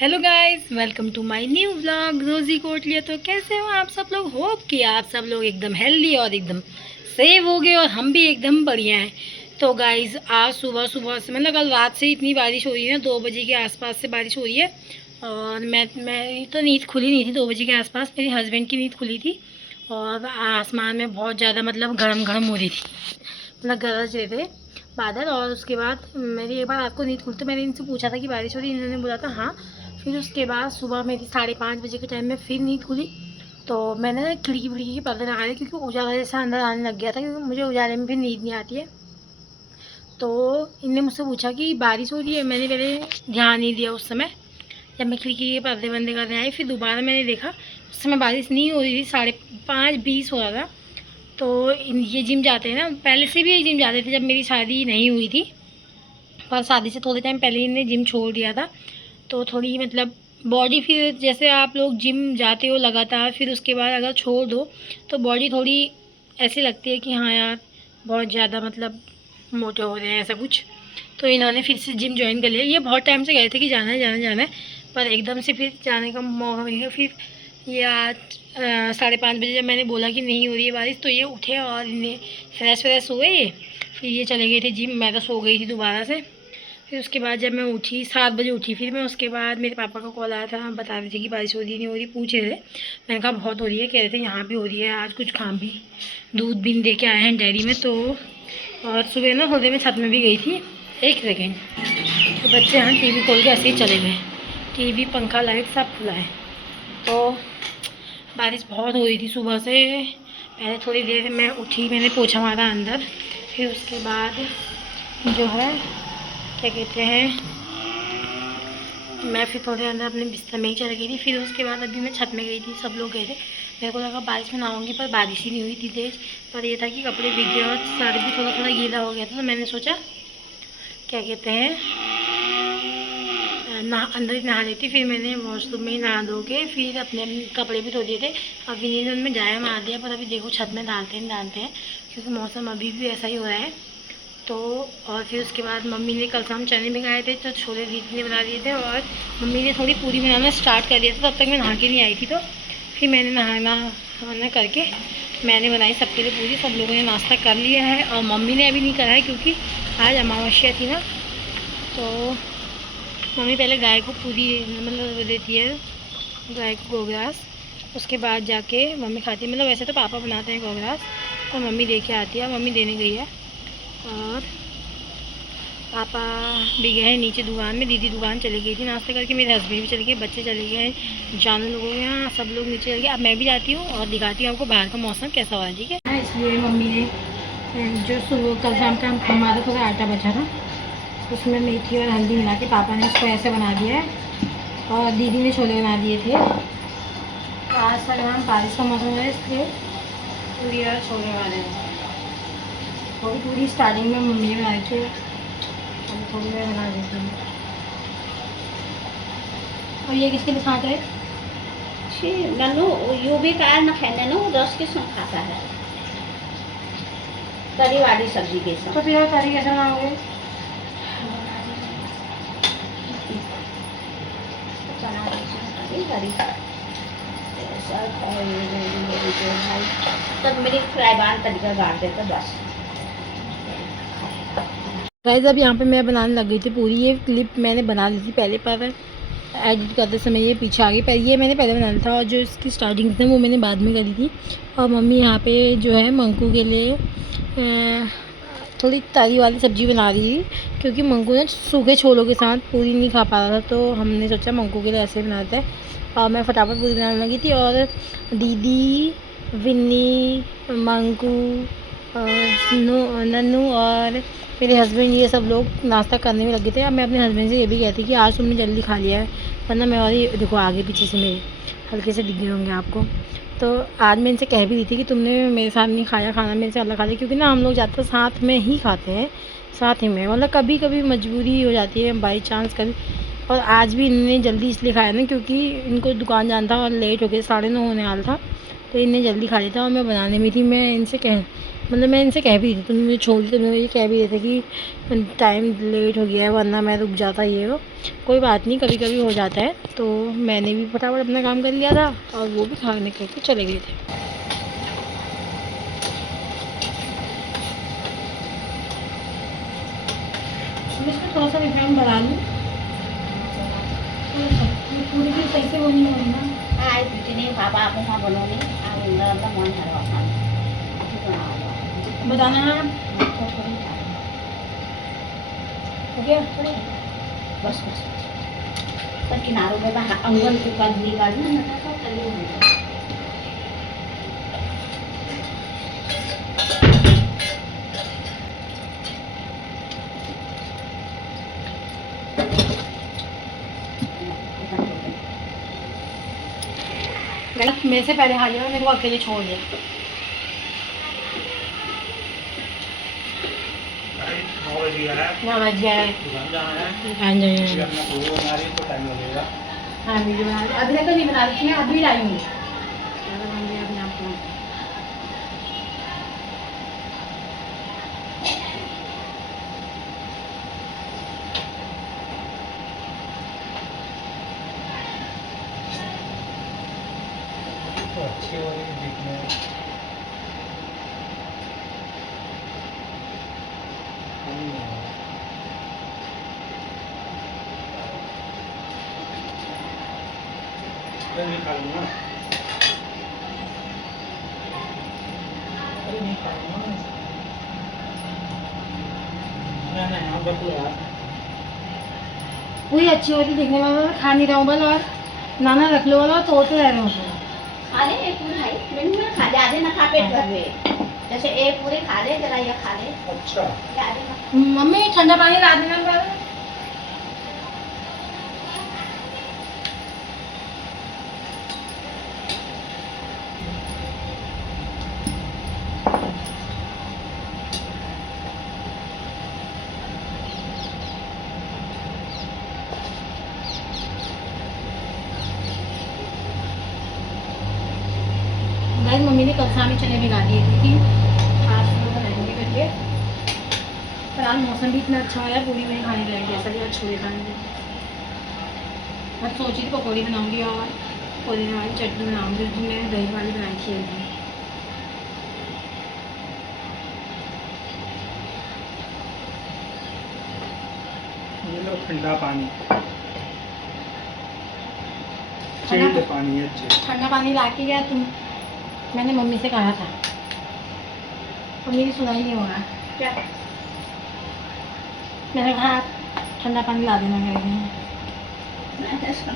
Hello guys, welcome to my new vlog Rozy Kotliya. तो कैसे हो आप सब लोग? होप कि आप सब लोग एकदम हेल्दी और एकदम सेव हो गए और हम भी एकदम बढ़िया हैं। तो गाइस, आज सुबह सुबह से मतलब कल रात से इतनी बारिश हो रही है ना, 2 बजे के आसपास से बारिश हो रही है। और मैं तो नींद खुली नहीं थी 2 बजे के आसपास, मेरी हस्बैंड की नींद खुली थी। और आसमान में बहुत ज़्यादा मतलब गर्म गर्म हो रही थी, मतलब गरज रहे थे बादल। और उसके बाद मेरी एक बार रात को नींद खुली तो मैंने इनसे पूछा था कि बारिश हो रही है, इन्होंने बोला था हाँ। फिर उसके बाद सुबह मेरी 5:30 बजे के टाइम में फिर नींद खुली। तो मैंने ना खिड़की विड़की के पर्दे लगा दिए, क्योंकि उजाला जैसा अंदर आने लग गया था, क्योंकि मुझे उजाले में फिर नींद नहीं आती है। तो इनने मुझसे पूछा कि बारिश हो रही है, मैंने पहले ध्यान नहीं दिया उस समय। जब मैं खिड़की के पर्दे बंद करने आई फिर दोबारा मैंने देखा, उस समय बारिश नहीं हो रही थी, 5:30 हो रहा था। तो ये जिम जाते हैं ना, पहले से भी ये जिम जाते थे जब मेरी शादी नहीं हुई थी, पर शादी से थोड़े टाइम पहले इन्हें जिम छोड़ दिया था। तो थोड़ी मतलब बॉडी, फिर जैसे आप लोग जिम जाते हो लगातार, फिर उसके बाद अगर छोड़ दो तो बॉडी थोड़ी ऐसी लगती है कि हाँ यार बहुत ज़्यादा मतलब मोटे हो रहे हैं, ऐसा कुछ। तो इन्होंने फिर से जिम ज्वाइन कर लिया। ये बहुत टाइम से गए थे कि जाना है जाना है जाना है, पर एकदम से फिर जाने का मौका मिल गया। फिर ये आज 5:30 बजे जब मैंने बोला कि नहीं हो रही है बारिश, तो ये उठे और इन्हें फ्रेश व्रेश हुए, फिर ये चले गए थे जिम। मैं तो सो गई थी दोबारा से। फिर उसके बाद जब मैं उठी 7 बजे उठी, फिर मैं उसके बाद मेरे पापा का कॉल आया था, बता रहे थे कि बारिश हो रही नहीं हो रही, पूछ रहे थे। मैंने कहा बहुत हो रही है, कह रहे थे यहाँ भी हो रही है, आज कुछ काम भी दूध भी दे के आए हैं डेयरी में। तो और सुबह ना थोड़ी देर में छत में भी गई थी। एक सेकेंड। तो बच्चे यहाँ टीवी खोल के ऐसे ही चले गए, टीवी पंखा लाइट सब खुला है। तो बारिश बहुत हो रही थी सुबह से। पहले थोड़ी देर मैं उठी, मैंने पोछा मारा अंदर, फिर उसके बाद जो है क्या कहते हैं, मैं फिर थोड़े अंदर अपने बिस्तर में ही चली गई थी। फिर उसके बाद अभी मैं छत में गई थी, सब लोग गए थे। मेरे को लगा बारिश में नहाऊंगी, पर बारिश ही नहीं हुई थी तेज़। पर ये था कि कपड़े भीग गए और साड़ी भी थोड़ा थोड़ा गीला हो गया था। तो मैंने सोचा क्या कहते हैं, अंदर ही नहा लेती। फिर मैंने वॉशरूम में ही नहा धो के फिर अपने कपड़े भी धो दिए थे। अभी नहीं उनमें जाया मार दिया, पर अभी देखो छत में डालते हैं, क्योंकि मौसम अभी भी ऐसा ही हो रहा है। तो और फिर उसके बाद मम्मी ने कल शाम चने भिगाए थे, तो छोले दीदी ने बना दिए थे, और मम्मी ने थोड़ी पूरी बनाना स्टार्ट कर दिया था। तब तक मैं नहा के नहीं आई थी, तो फिर मैंने नहाना करके मैंने बनाई सबके लिए पूरी। सब लोगों ने नाश्ता कर लिया है, और मम्मी ने अभी नहीं करा है, क्योंकि आज अमावस्या थी ना। तो मम्मी पहले गाय को पूरी मतलब देती है, गाय को गोग्रास, उसके बाद जाके मम्मी खाती है। मतलब वैसे तो पापा बनाते हैं गोग्रास, तो मम्मी दे के आती है, मम्मी देने गई है। और पापा भी गए हैं नीचे दुकान में, दीदी दुकान चली गई थी नाश्ता करके, मेरे हस्बैंड भी चले गए, बच्चे चले गए हैं, जानू लोगों के यहाँ सब लोग नीचे चले गए। अब मैं भी जाती हूँ और दिखाती हूँ आपको बाहर का मौसम कैसा हो रहा है, ठीक है। इसलिए मम्मी ने जो सुबह कल शाम का हमारा थोड़ा आटा बचा था, उसमें मेथी और हल्दी मिला के पापा ने उसको ऐसे बना दिया है, और दीदी ने छोले बना दिए थे। तो आज सलमान बारिश का मौसम है, इसलिए पूरी और छोले वाले हैं। थोड़ी पूरी स्टार्टिंग में मम्मी बना के हम थोड़ी मैं बना देती हूँ। और ये किसके लिए खाता है? नन्नू यू भी खाया ना, खाने नो रस के संग खाता है, तरी वाली सब्जी के साथ। तो फिर करी कैसे बनाओगे? तब मेरी फ्राइबान तरीका गाड़ देता बस। गाइस, अब यहाँ पे मैं बनाने लग गई थी पूरी। ये क्लिप मैंने बना ली थी पहले, पर एडिट करते समय ये पीछे आ गई। पर ये मैंने पहले बनाया था, और जो इसकी स्टार्टिंग थी वो मैंने बाद में करी थी। और मम्मी यहाँ पे जो है मंकू के लिए थोड़ी तरी वाली सब्ज़ी बना रही थी, क्योंकि मंकू ने सूखे छोलों के साथ पूरी नहीं खा पा रहा था। तो हमने सोचा मंकू के लिए ऐसे बनाते हैं, और मैं फटाफट पूरी बनाने लगी थी। और दीदी, विन्नी, मंकू, नन्नू और मेरे हस्बैंड, ये सब लोग नाश्ता करने में लगे थे। अब मैं अपने हस्बैंड से ये भी कहती कि आज तुमने जल्दी खा लिया है, वरना मैं, और ये देखो आगे पीछे से मेरे हल्के से दिख गए होंगे आपको। तो आज मैं इनसे कह भी रही थी कि तुमने मेरे साथ नहीं खाया खाना, मेरे से अलग खा लिया, क्योंकि ना हम लोग ज़्यादातर साथ में ही खाते हैं, साथ ही में। मतलब कभी कभी मजबूरी हो जाती है, बाई चांस कभी। और आज भी इन्होंने जल्दी इसलिए खाया ना, क्योंकि इनको दुकान जाना था और लेट हो गया, 9:30 होने वाला था। तो इन्हें जल्दी खा लिया था, और मैं बनाने में थी। मैं इनसे मतलब मैं इनसे कह भी रही थी, तुम मुझे छोड़ दी तो मैं ये कह भी रहे थे कि टाइम लेट हो गया है वरना मैं रुक जाता, ये वो कोई बात नहीं, कभी कभी हो जाता है। तो मैंने भी फटाफट अपना काम कर लिया था और वो भी खाने करके चले गए थे। मैं इसमें थोड़ा सा रिफाइंड बढ़ा लूँ, पूरी भी सही से वो नहीं होगी ना। आज बिटिनी पापा आपको वहाँ बनोगे आज अंदर मन है खाना बताना है हो गया। बस बस पर किनारों में बाहर अंगन को कर निकालना ना तो खाली हो जाएगा। मेरे से पहले खा लिया, मेरे को अकेले छोड़ दिया। 9 बज गया है, 9 बज गया है, दुकान जाना है। दुकान जाना अभी है। अपना पूरी बना रही है तो टाइम लगेगा। हाँ वीडियो बना रही, अभी तक तो नहीं बना रही थी मैं, अभी लाई हूँ। ज़्यादा बन गया अपने आप को। तो अच्छी हो रही है दिखने में। मैं नहीं खा लूँगा। अरे नहीं खा लूँगा। नहीं हाँ रख लो यार। वही अच्छी होती देखने में, मैं खा नहीं रहा हूँ बल, और नाना रख लो वाला तोड़ते रह रहे हो। अरे एक पूरी भाई मैंने ना खा ज्यादा ना खा पेट भर में जैसे एक पूरी खा ले जरा ये खा ले अच्छा ज्यादा ना मम्मी ठंडा पानी ला देना पर। गाइस मम्मी ने कल शाम ही चने भिगा दिए थे कि आज सुबह बनाएंगे करके, पर आज मौसम भी इतना अच्छा है, पूरी नहीं खाने लगेगी, ऐसा भी आज छोले खाने लगे। मैं सोची थी पकौड़ी बनाऊंगी और पुदीना वाली चटनी बनाऊंगी, जो मैंने दही वाली बनाई थी एक दिन। ये लो ठंडा पानी, चिल्ड पानी है चिल्ड। ठंडा पानी ला के गया तुम, मैंने मम्मी से कहा था, और मेरी सुनाई नहीं होगा। क्या मैंने कहा ठंडा पानी ला देना करके। मैंने सुना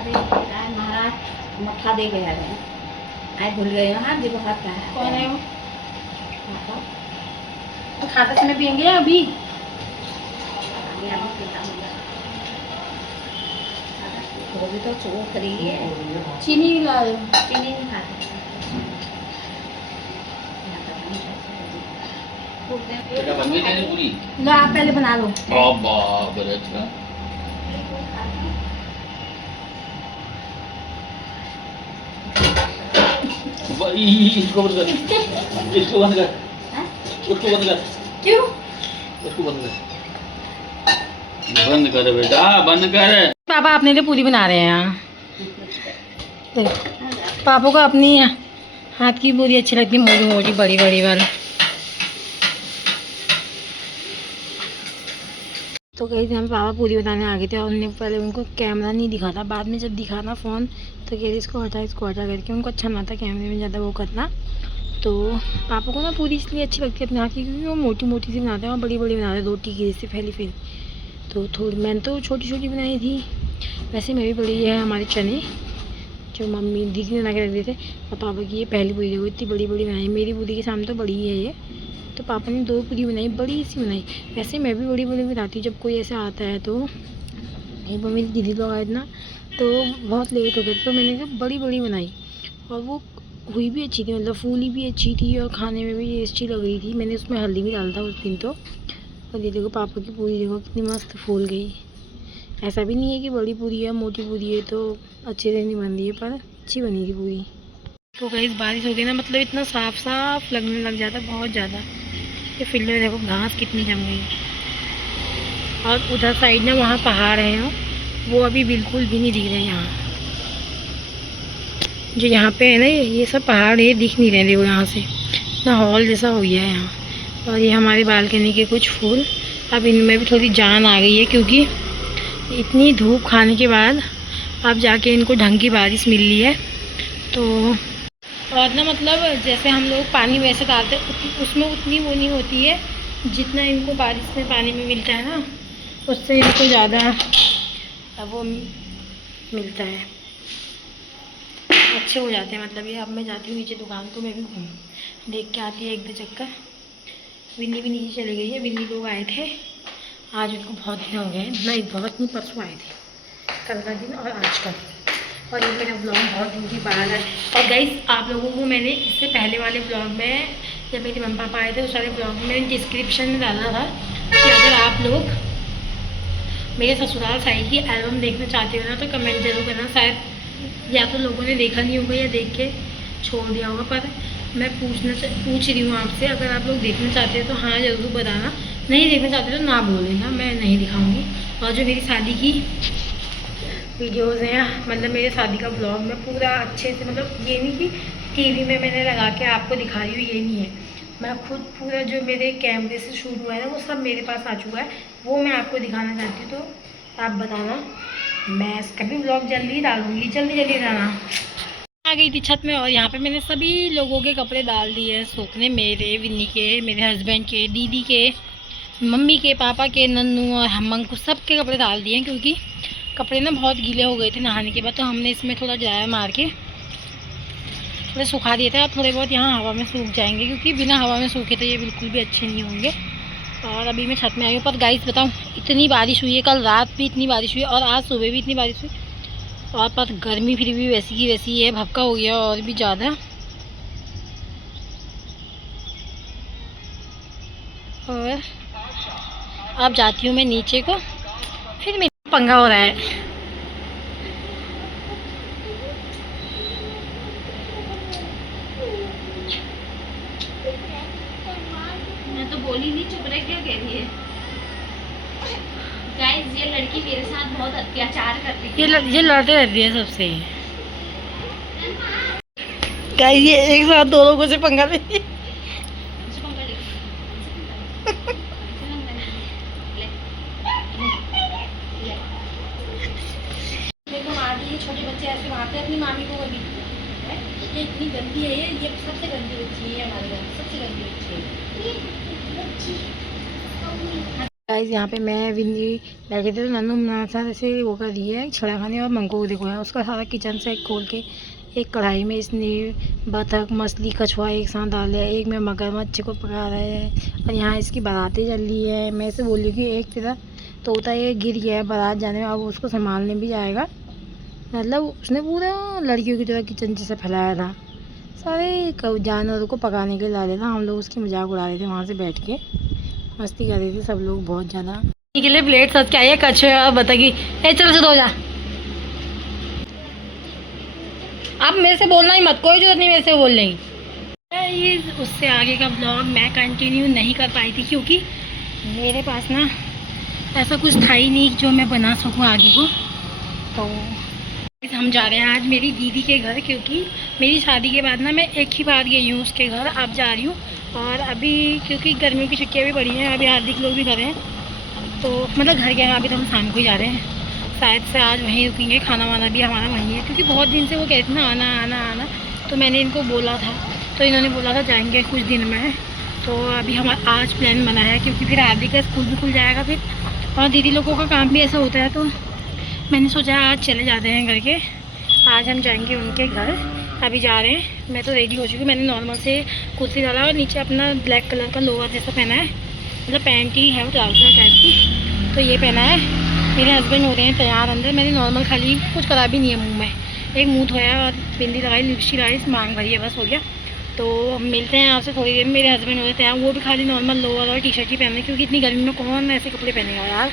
अरे यार महाराज मट्ठा दे गया है आज भूल गए हाँ जी बहुत कहा कौन है वो? तो खाते समय पियेंगे या अभी? वो भी तो चोख रही है चीनी ला दो। चीनी नहीं खाते बेटा बन गई तेरी पूरी? लो आप पहले बना लो। बाप रे अच्छा। भाई इसको बंद कर, इसको बंद कर, उसको बंद कर, क्यों? उसको बंद कर, बंद कर बेटा बंद कर। पापा अपने लिए पूरी बना रहे हैं यहाँ। देखो पापा को अपनी हाथ की पूरी अच्छी लगती है, मोटी मोटी बड़ी बड़ी वाली। तो कहीं थे हम पापा पूरी बनाने आ गए थे, और हमने पहले उनको कैमरा नहीं दिखा था, बाद में जब दिखा ना फ़ोन तो कह रही इसको हटा करके, उनको अच्छा ना था कैमरे में ज़्यादा वो करना। तो पापा को ना पूरी इसलिए अच्छी लगती है अपने हाथ की, क्योंकि वो मोटी मोटी सी बनाते हैं और बड़ी बड़ी बनाते हैं, रोटी की जैसे फैली फैली। तो थोड़ी मैंने तो छोटी छोटी बनाई थी, वैसे में भी बड़ी है हमारे चने जो मम्मी दीदी बना के रख दिए थे, और पापा की ये पहली पूरी देखो इतनी बड़ी बड़ी बनाई, मेरी पूरी के सामने तो बड़ी है ये। तो पापा ने 2 पूरी बनाई, बड़ी सी बनाई। वैसे मैं भी बड़ी बड़ी बनाती हूँ जब कोई ऐसा आता है। तो एक बार मेरी दीदी लोग आए थे ना, तो बहुत लेट हो गया, तो मैंने कहा बड़ी बड़ी बनाई, और वो हुई भी अच्छी थी, मतलब फूली भी अच्छी थी और खाने में भी टेस्टी लग रही थी। मैंने उसमें हल्दी भी डाला था उस दिन तो। और ये देखो पापा की पूरी देखो कितनी मस्त फूल गई। ऐसा भी नहीं है कि बड़ी पूरी है मोटी पूरी है तो अच्छे से नहीं बन रही है, पर अच्छी बनी थी पूरी। तो गाइस बारिश हो गई ना, मतलब इतना साफ साफ लगने लग जाता है, बहुत ज़्यादा। ये फील्ड में देखो घास कितनी जम गई है। और उधर साइड ना वहाँ पहाड़ है, वो अभी बिल्कुल भी नहीं दिख रहे यहाँ। जो यहाँ पे है ना, ये सब पहाड़ ये दिख नहीं रहे, देखो यहाँ से इतना हॉल जैसा हो गया है यहाँ। और ये हमारे बालकनी के कुछ फूल, अब इनमें भी थोड़ी जान आ गई है, क्योंकि इतनी धूप खाने के बाद अब जाके इनको ढंग की बारिश मिल रही है। तो और ना मतलब जैसे हम लोग पानी वैसे डालते हैं उसमें उतनी वो नहीं होती है, जितना इनको बारिश में पानी में मिलता है ना, उससे इनको ज़्यादा वो मिलता है, अच्छे हो जाते हैं। मतलब ये अब मैं जाती हूँ नीचे दुकान, तो मैं भी देख के आती है एक दो चक्कर। विन्नी भी नीचे चली गई है। विन्नी लोग आए थे आज, उनको बहुत दिन हो गए, नहीं बहुत नहीं, परसों आए थे, कल का दिन और आज का। और ये मेरा ब्लॉग बहुत दिन के बाद है। और गाइस आप लोगों को मैंने इससे पहले वाले ब्लॉग में, जब मेरे मम्मी पापा आए थे उस वाले ब्लॉग में मैंने डिस्क्रिप्शन में डाला था कि अगर आप लोग मेरे ससुराल साइड की एल्बम देखना चाहते हो ना, तो कमेंट जरूर करना। शायद या तो लोगों ने देखा नहीं होगा या देख के छोड़ दिया होगा, पर मैं पूछ रही हूँ आपसे, अगर आप लोग देखना चाहते हो तो हाँ ज़रूर बताना, नहीं देखना चाहते तो ना बोलेना, मैं नहीं दिखाऊँगी। और जो मेरी शादी की वीडियोस हैं, मतलब मेरे शादी का ब्लॉग में पूरा अच्छे से, मतलब ये नहीं कि टीवी में मैंने लगा के आपको दिखा रही हूँ, ये नहीं है, मैं खुद पूरा जो मेरे कैमरे से शूट हुआ है ना, वो सब मेरे पास आ चुका है, वो मैं आपको दिखाना चाहती हूँ। तो आप बताना, मैं इसका भी ब्लॉग जल्दी डालूँगी, जल्दी जल्दी डालना। आ गई थी छत में और यहाँ पे मैंने सभी लोगों के कपड़े डाल दिए हैं सूखने, मेरे, विन्नी के, मेरे हस्बैंड के, दीदी के, मम्मी के, पापा के, नन्नू और हमंग को सबके कपड़े डाल दिए हैं, क्योंकि कपड़े ना बहुत गीले हो गए थे नहाने के बाद। तो हमने इसमें थोड़ा ड्रायर मार के थोड़े सुखा दिए थे। अब थोड़े बहुत यहाँ हवा में सूख जाएंगे, क्योंकि बिना हवा में सूखे तो ये बिल्कुल भी अच्छे नहीं होंगे। और अभी मैं छत में आई हूँ। पर गाइस बताऊँ, इतनी बारिश हुई है, कल रात भी इतनी बारिश हुई और आज सुबह भी इतनी बारिश हुई, और पर गर्मी फिर भी वैसी की वैसी है, भपका हो गया और भी ज़्यादा। और अब जाती हूँ मैं नीचे को, फिर मेरा पंगा हो रहा है। मैं तो बोली नहीं, चुप रह, क्या कह रही है। गाइस ये लड़की मेरे साथ बहुत अत्याचार कर रही है। ये लड़ते रहती है सबसे। गाइस ये एक साथ दो लोगों से पंगा ले। छोटे बच्चे ऐसे मारते हैं अपनी मामी को कभी। ये इतनी गंदी है, ये सबसे गंदी बच्ची है हमारे घर, सबसे गंदी बच्ची है। गाइस यहाँ पे मैं विन्नी बैठे थे, तो नन्नू मेरे साथ ऐसे वो कर रही है छड़ा खाने, और मंगू को देखो है उसका सारा किचन से खोल के एक कढ़ाई में इसने बतख, मछली, कछुआ एक साथ डाल लिया, एक में मगरमच्छ को पका रहा है। और यहाँ इसकी बारातें चल रही है। मैं से बोल रही हूँ कि एक तेरा तोता ये गिर गया है बारात जाने में, अब उसको संभालने भी जाएगा। मतलब उसने पूरा लड़कियों की तरह किचन जैसे फैलाया था, सारे जानवरों को पकाने के लिए ला देता। हम लोग उसकी मजाक उड़ा रहे थे, वहाँ से बैठ के मस्ती कर रहे थे सब लोग बहुत ज़्यादा। के लिए प्लेट सच के आई है, कछुए और बताइए, ए चलो चलो जा। आप मेरे से बोलना ही मत, कोई जरूरत नहीं मेरे से बोलने की। उससे आगे का ब्लॉग मैं कंटिन्यू नहीं कर पाई थी, क्योंकि मेरे पास ना ऐसा कुछ था ही नहीं जो मैं बना सकूँ आगे को। तो हम जा रहे हैं आज मेरी दीदी के घर, क्योंकि मेरी शादी के बाद ना मैं एक ही बार गई हूँ उसके घर, अब जा रही हूँ। और अभी क्योंकि गर्मियों की छुट्टियाँ भी पड़ी हैं, अभी हार्दिक लोग भी घर हैं, तो मतलब घर गए हैं, अभी तो हम शाम को ही जा रहे हैं। शायद से आज वहीं रुकेंगे, खाना वाना भी हमारा वहीं है, क्योंकि बहुत दिन से वो कहते ना आना आना आना, तो मैंने इनको बोला था, तो इन्होंने बोला था जाएंगे कुछ दिन में। तो अभी हमारा आज प्लान बना है, क्योंकि फिर हार्दिक का स्कूल भी खुल जाएगा फिर, और दीदी लोगों का काम भी ऐसा होता है, तो मैंने सोचा आज चले जाते हैं करके। आज हम जाएंगे उनके घर, अभी जा रहे हैं। मैं तो रेडी हो चुकी हूँ, मैंने नॉर्मल से कुर्ती डाला और नीचे अपना ब्लैक कलर का लोअर जैसा पहना है, मतलब पैंट ही है वो ट्राउजर टाइप की, तो ये पहना है। मेरे हस्बैंड हो रहे हैं तैयार अंदर, मैंने नॉर्मल खाली कुछ करा भी नहीं है मुँह में, एक मुँह धोया और बिंदी लगाई, लिपस्टिक लगाई, मांग भरी है, बस हो गया। तो मिलते हैं आपसे थोड़ी देर में। मेरे हस्बैंड हो रहे तैयार, वो भी खाली नॉर्मल लोअर और टी शर्ट ही पहने, क्योंकि इतनी गर्मी में कौन ऐसे कपड़े पहनेगा यार।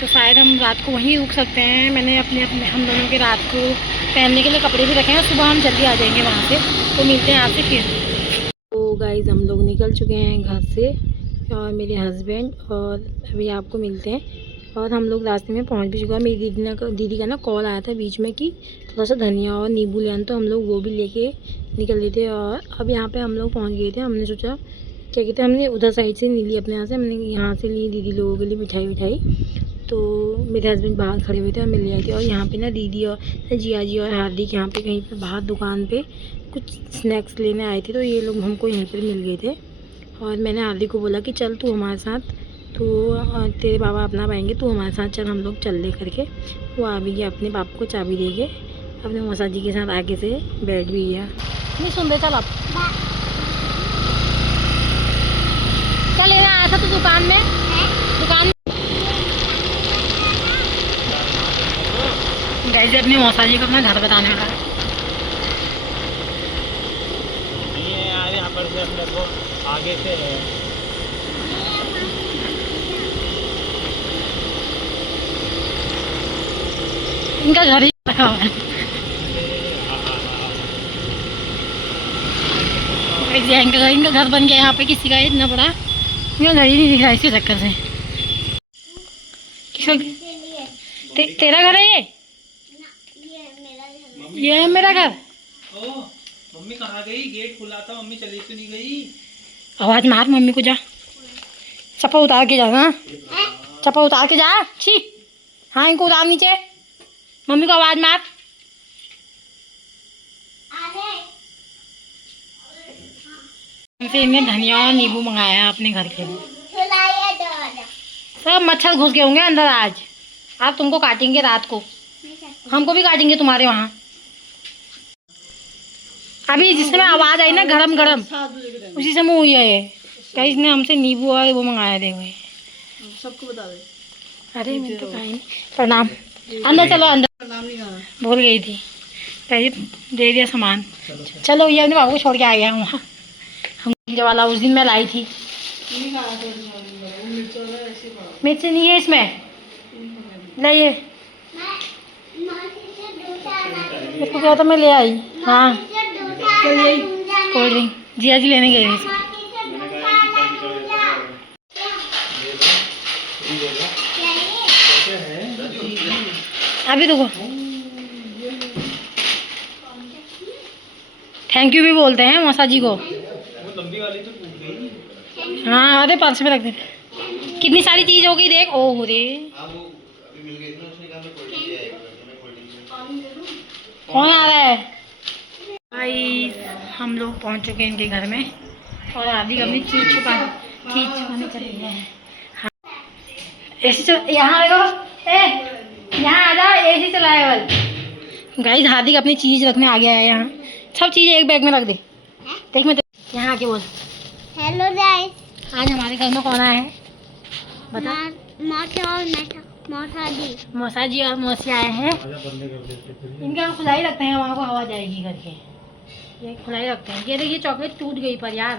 तो शायद हम रात को वहीं रुक सकते हैं। मैंने अपने अपने हम दोनों के रात को पहनने के लिए कपड़े भी रखे हैं, सुबह हम जल्दी आ जाएंगे वहाँ से। तो मिलते हैं आपसे फिर। तो गाइस हम लोग निकल चुके हैं घर से, और मेरे हस्बैंड, और अभी आपको मिलते हैं। और हम लोग रास्ते में पहुंच भी चुका है। मेरी दीदी का ना कॉल आया था बीच में कि थोड़ा सा धनिया और नींबू ले आना, तो हम लोग वो भी लेके निकल रहे थे। और अब यहाँ पे हम लोग पहुंच गए थे। हमने सोचा क्या कहते हैं, हमने उधर साइड से नहीं ली अपने यहाँ से, हमने यहाँ से ली दीदी लोगों के लिए मिठाई। तो मेरे हस्बैंड बाहर खड़े हुए थे और मिल गए थे। और यहाँ पे ना दीदी और जिया जी और हार्दिक यहाँ पे कहीं पर बाहर दुकान पे कुछ स्नैक्स लेने आए थे, तो ये लोग हमको यहीं पर मिल गए थे। और मैंने हार्दिक को बोला कि चल तू हमारे साथ, तो तेरे बाबा अपना पाएंगे, तू हमारे साथ चल, हम लोग चल ले करके। वो आ भी गया, अपने बाप को चाबी दे के अपने मौसा जी के साथ आगे से बैठ भी गया। नहीं सुन दे, चल अब क्या लेने आया था तू दुकान में? गाइस अपने मौसा जी को अपना घर बताने वाला है। ये यार यहाँ पर से अपने को आगे से है। इनका घर ही रखा हुआ है। इनका घर बन गया यहाँ पे किसी का, इतना बड़ा इनका घर ही नहीं दिख रहा इसके चक्कर से। तेरा घर है ये है मेरा घर। ओ मम्मी कहाँ गई? गेट खुला था, मम्मी चली तो नहीं गई? आवाज मार मम्मी को, जा चप्पल उतार के जा। हाँ चप्पल उतार के जा। छी, हाँ इनको उतार नीचे, मम्मी को आवाज मार। इन्हें धनिया और नींबू मंगाया है अपने घर के लिए। सब मच्छर घुस गए होंगे अंदर आज। आप तुमको काटेंगे रात को, हमको भी काटेंगे तुम्हारे वहाँ। अभी जिसमें आवाज आई ना गरम गरम, उसी समय हुई है ये। कहीं इसने हमसे नींबू और वो मंगाया, देखो सबको बता दे। अरे मैं तो कहीं नहीं। प्रणाम, अंदर चलो, अंदर भूल गई थी। कहीं दे दिया सामान। चलो ये अपने बाबू को छोड़ के आ गया वहाँ। हम जो वाला उस दिन मैं लाई थी, मिर्च नहीं है इसमें, लाइए। मेरे को क्या था, मैं ले आई। हाँ कोल्ड ड्रिंक जिया जी लेने गए थे। अभी देखो थैंक यू भी बोलते हैं मौसा जी को। हाँ अरे 500 में रख दे। कितनी सारी चीज हो गई देख। ओ रे कौन आ रहा है भाई? हम लोग पहुंच चुके हैं इनके घर में, और आदि अपनी चीज छुपाने चली है। हाँ ऐसे यहाँ देखो, यहाँ आ जाओ, एसी चलाए बल। गाइस हार्दिक अपनी चीज रखने आ गया है यहाँ। सब चीज़ एक बैग में रख दे। देख मैं यहाँ आके बोल हेलो गाइस। आज हमारे घर में कौन आया है बता? मौसा जी और मौसी आए हैं। इनका हम खुला ही रखते हैं, वहाँ को हवा जाएगी करके, ये खुला ही रखते हैं। ये देखिए चॉकलेट टूट गई पर यार।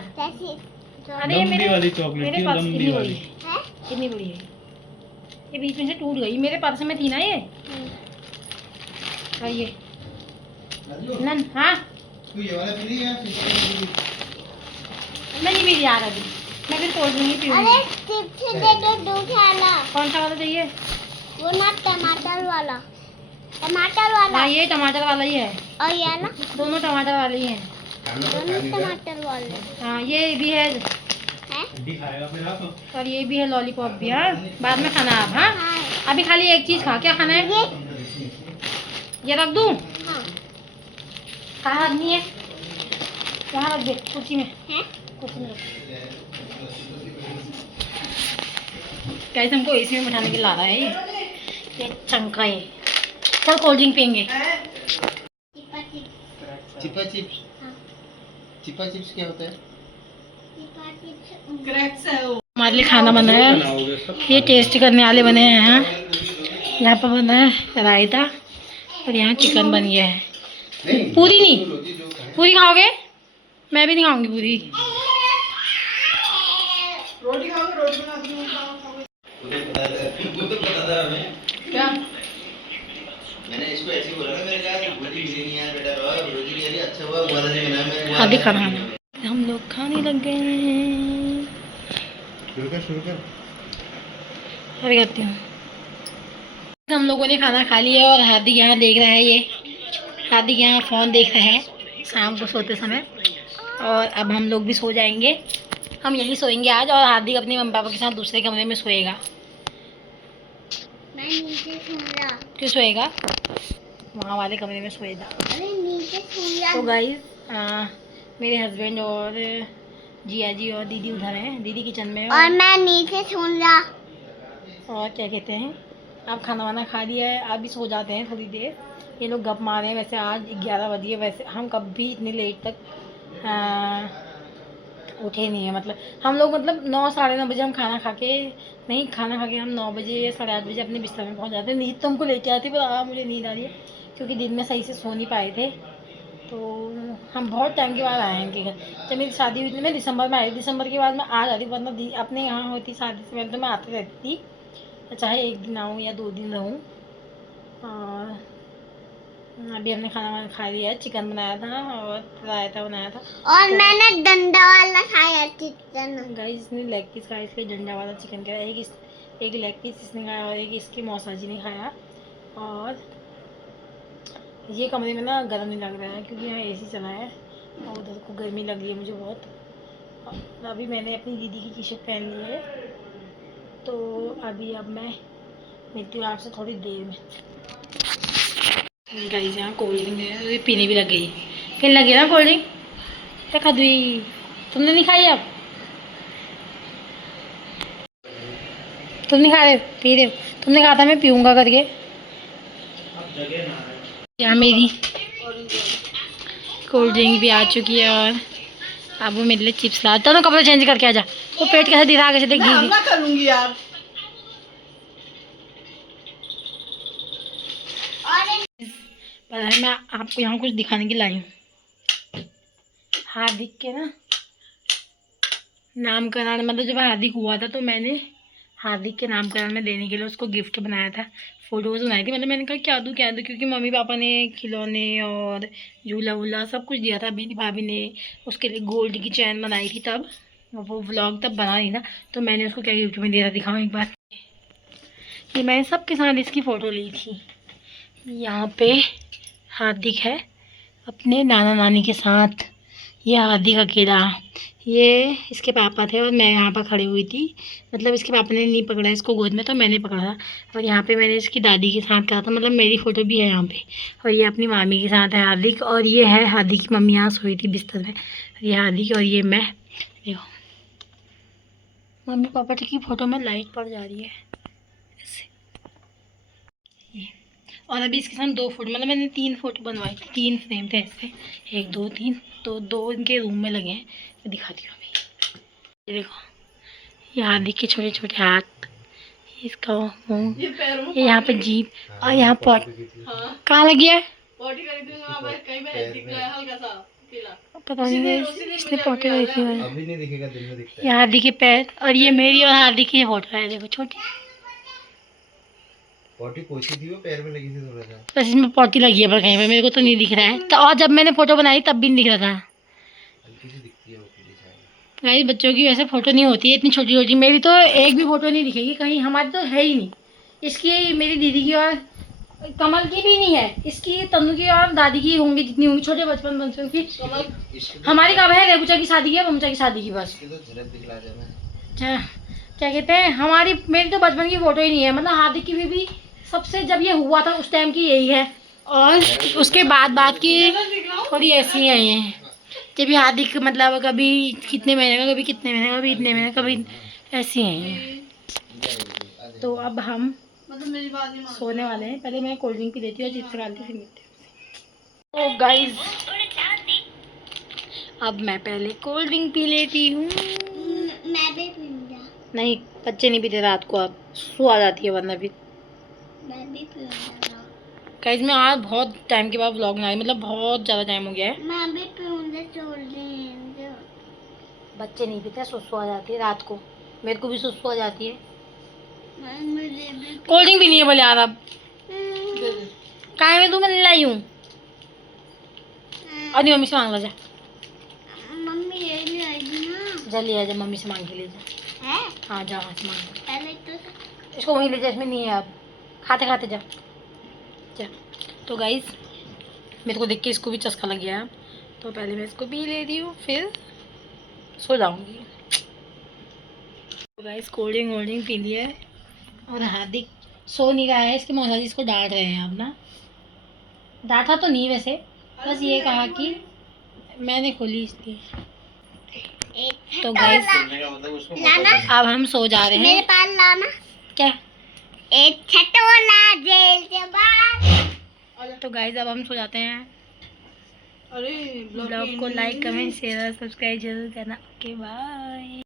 अरे मेरे पास कितनी बड़ी है, कितनी बड़ी है, ये बीच में से टूट गई। मेरे पर्स में थी ना ये। और ये नन, हाँ मैं नहीं पी यार अभी, मैं फिर कोल्ड ड्रिंक ही पीऊंगी। अरे चिप्स दे दो, दूध वाला। कौन सा वाला चाहिए? वो ना टमाटर वाला। टमाटर वाला। हाँ ये टमाटर वाला ही है, और ये ना दोनों टमाटर वाले ही हैं। दोनों टमाटर वाले। हाँ ये भी है, और ये भी है लॉलीपॉप भी। हाँ बाद में खाना आप। हाँ अभी खाली एक चीज़ खा, क्या खाना है? ये रख दूँ? हाँ। कहाँ रखनी है? यहाँ रख दे, कुर्सी में। कुर्सी में कैसे हमको एसी में बैठाने के ला रहा है ये चंका है। चल कोल्ड ड्रिंक पियेंगे। चिपा चिप्स। चिपा चिप्स क्या होता है? हमारे लिए खाना बना है, ये टेस्ट करने वाले बने हैं। यहाँ पर बना है रायता, और यहाँ चिकन बन गया है। पूरी नहीं, पूरी खाओगे? मैं भी नहीं खाऊंगी पूरी। रोटी खाओगे? रोटी बना इसको ऐसे ही बोला ना, मैंने कहा रोटी मिली नहीं यार बेटा, रोटी नहीं आ रही, अच्छा हुआ वो वाला नहीं बना, मैंने वो अभी वाला खाना नहीं खाना हम लोग खाने लग गए हैं। शुरू कर अभी करती हूँ। हम लोगों ने खाना खा लिया और हार्दिक यहाँ देख रहा है, ये हार्दिक यहाँ फ़ोन देख रहा है शाम को सोते समय। और अब हम लोग भी सो जाएंगे, हम यहीं सोएंगे आज, और हार्दिक अपने मम्मी पापा के साथ दूसरे कमरे में सोएगा। मैं नीचे सोऊंगा। क्यों सोएगा? वहाँ वाले कमरे में सोएगा। अरे नीचे सोऊंगा। तो गाइस मेरे हस्बैंड और जिया जी और दीदी उधर हैं, दीदी किचन में है। और मैं नीचे सोऊंगा। और क्या कहते हैं, आप खाना वाना खा लिया है, आप भी सो जाते हैं थोड़ी देर। ये लोग गप मारे हैं। वैसे आज 11 बजे, वैसे हम कभी इतने लेट तक उठे नहीं है। मतलब हम लोग 9 साढ़े 9 बजे हम खाना खा के हम 9 बजे या साढ़े 8 बजे अपने बिस्तर में पहुंच जाते हैं। नींद तो हमको लेके आती है, पर मुझे नींद आ रही है क्योंकि दिन में सही से सो नहीं पाए थे। तो हम बहुत टाइम के बाद आए हैं इनके घर। जब मेरी शादी हुई थी, मैं दिसंबर में आई थी, दिसंबर के बाद मैं आ जाती, वरना अपने यहाँ होती शादी से पहले तो मैं आती रहती थी, चाहे 1 दिन आऊँ या 2 दिन रहूँ। और अभी हमने खाना वाना खा लिया है, चिकन बनाया था और रायता बनाया था। और मैंने डंडा वाला खाया चिकन। गाइस इसने लेग पीस खाया, इसलिए डंडा वाला चिकन खाया। एक लेग पीस इसने खाया और एक इसकी मौसा जी ने खाया। और ये कमरे में ना गर्म नहीं लग रहा है क्योंकि यहाँ एसी चला है और उधर को गर्मी लग रही है मुझे बहुत। और अभी मैंने अपनी दीदी की टी शर्ट पहन ली है, तो अब मैं मिलती हूँ आपसे थोड़ी देर में। गाइस यहाँ कोल्ड ड्रिंक है, पीने भी लग गई। फिर लगी ना कोल्ड ड्रिंक, क्या खा दी? तुमने नहीं खाई? अब तुम नहीं खा रहे, पी रहे हो? तुमने कहा था मैं पीऊँगा करके। यहाँ मेरी कोल्ड ड्रिंक भी आ चुकी है और अब वो मेरे लिए चिप्स ला। चलो कपड़े चेंज करके आ जा। वो पेट कैसे दिखा आगे से देख दीदी। मैं करूंगी यार। पर मैं आपको यहाँ कुछ दिखाने की लाई हूँ। हार्दिक के ना नामकरण, मतलब जब हार्दिक हुआ था तो मैंने हार्दिक के नामकरण में देने के लिए उसको गिफ्ट बनाया था, फ़ोटोज़ बनाई थी। मतलब मैंने कहा क्या दूँ क्योंकि मम्मी पापा ने खिलौने और झूला वूला सब कुछ दिया था। मेरी भाभी ने उसके लिए गोल्ड की चैन बनाई थी, तब वो व्लॉग तब बना नहीं था, तो मैंने उसको क्या गिफ्ट में दिया था दिखाऊँ एक बार। ये मैंने सबके साथ इसकी फ़ोटो ली थी। यहाँ पे हार्दिक है अपने नाना नानी के साथ, ये हार्दिक अकेला, ये इसके पापा थे और मैं यहाँ पर खड़ी हुई थी। मतलब इसके पापा ने नहीं पकड़ा इसको गोद में, तो मैंने पकड़ा था। और यहाँ पे मैंने इसकी दादी के साथ कहा था, मतलब मेरी फ़ोटो भी है यहाँ पे। और ये अपनी मामी के साथ है हार्दिक, और ये है हार्दिक की मम्मी, यहाँ सोई थी बिस्तर में। ये हार्दिक और ये मैं। देखो मम्मी पापा की फ़ोटो में लाइट पड़ जा रही है ऐसे। ये और अभी इसके साथ 2 फोटो, मतलब मैंने 3 फोटो बनवाई थी, 3 फ्रेम थे ऐसे, 1 2 3, तो 2 इनके रूम में लगे हैं। मैं दिखाती हूँ अभी। ये देखो ये हार्दिक के छोटे छोटे हाथ, इसका मुँह, ये यहाँ पे जीभ, और यहाँ पॉट कहाँ लगी है पता नहीं, इसने पॉटी करी थी। अभी नहीं दिखेगा, दिन में दिखता है। ये हार्दिक के पैर, और ये मेरी और हार्दिक की फोटो है, देखो छोटी। पॉटी पोछी थी, वो पैर में लगी थी थोड़ा सा। बस इसमें पॉटी लगी है पर कहीं पर मेरे को तो नहीं दिख रहा है। तो और जब मैंने फ़ोटो बनाई तब भी नहीं दिख रहा था। हल्की सी दिखती है वो पीली शायद। गाइस बच्चों की वैसे फ़ोटो नहीं होती है इतनी छोटी छोटी। मेरी तो एक भी फ़ोटो नहीं दिखेगी कहीं, हमारी तो है ही नहीं। इसकी, मेरी दीदी की और कमल की भी नहीं है, इसकी तनु की और दादी की होंगी जितनी होंगी, छोटे बचपन बच्चों की। हमारी कब है? रेबुचा की शादी की है, ममचा की शादी की बस। इसकी तो झलक दिखला देना। अच्छा क्या कहते हैं, हमारी मेरी तो बचपन की फ़ोटो ही नहीं है। मतलब हार्दिक की भी सबसे जब ये हुआ था उस टाइम की यही है, और उसके बाद की थोड़ी ऐसी है ये। जब भी हार्दिक मतलब कभी कितने महीने का, कभी कितने महीने का, कभी इतने महीने का, कभी ऐसी हैं ये। तो अब हम सोने वाले हैं। पहले मैं कोल्ड ड्रिंक पी लेती हूँ और चिप्स डालती फिर मिलते हैं। तो गाइस अब मैं पहले कोल्ड ड्रिंक पी लेती हूँ। मैं भी पीऊंगा। नहीं बच्चे नहीं पीते रात को, अब सो आ जाती है वरना भी। मैं भी पीऊंगा। गाइस मैं आज बहुत टाइम के बाद व्लॉग बनाई, मतलब बहुत ज़्यादा टाइम हो गया है। मैं भी पीऊंगा कोल्ड ड्रिंक। बच्चे नहीं पीते, सुसु आ जाती है रात को, मेरे को भी सुसु आ जाती है। मुझे भी कोल्ड ड्रिंक भी नहीं है बोले यार अब। काय में तू मैं लाई हूँ और नहीं मम्मी से मांग लो जा मम्मी ये ले आएगी ना जा ले आ जा मम्मी से मांग के ले जा है हाँ जा वहाँ से मांग लो। पहले तो इसको वहीं ले जा इसमें नहीं है अब खाते खाते जा जा। तो गाइस मेरे को देख के इसको भी चस्का लग गया तो पहले मैं इसको पी ले रही हूँ फिर सो जाऊँगी। तो गाइस कोल्ड ड्रिंक पी लिया है और हार्दिक सो नहीं रहा है। इसके मौसा जी इसको डांट रहे हैं अब ना। डांटा तो नहीं वैसे बस ये कहा कि मैंने खोली इसलिए। एक तो गाइस बोलने का मतलब उसको लाना अब हम सो जा रहे मेरे हैं। पास लाना क्या एक छटोला जेल से बाहर। तो गाइस अब हम सो जाते हैं। ब्लॉग को लाइक कमेंट शेयर और सब्सक्राइब जरूर करना। Okay bye.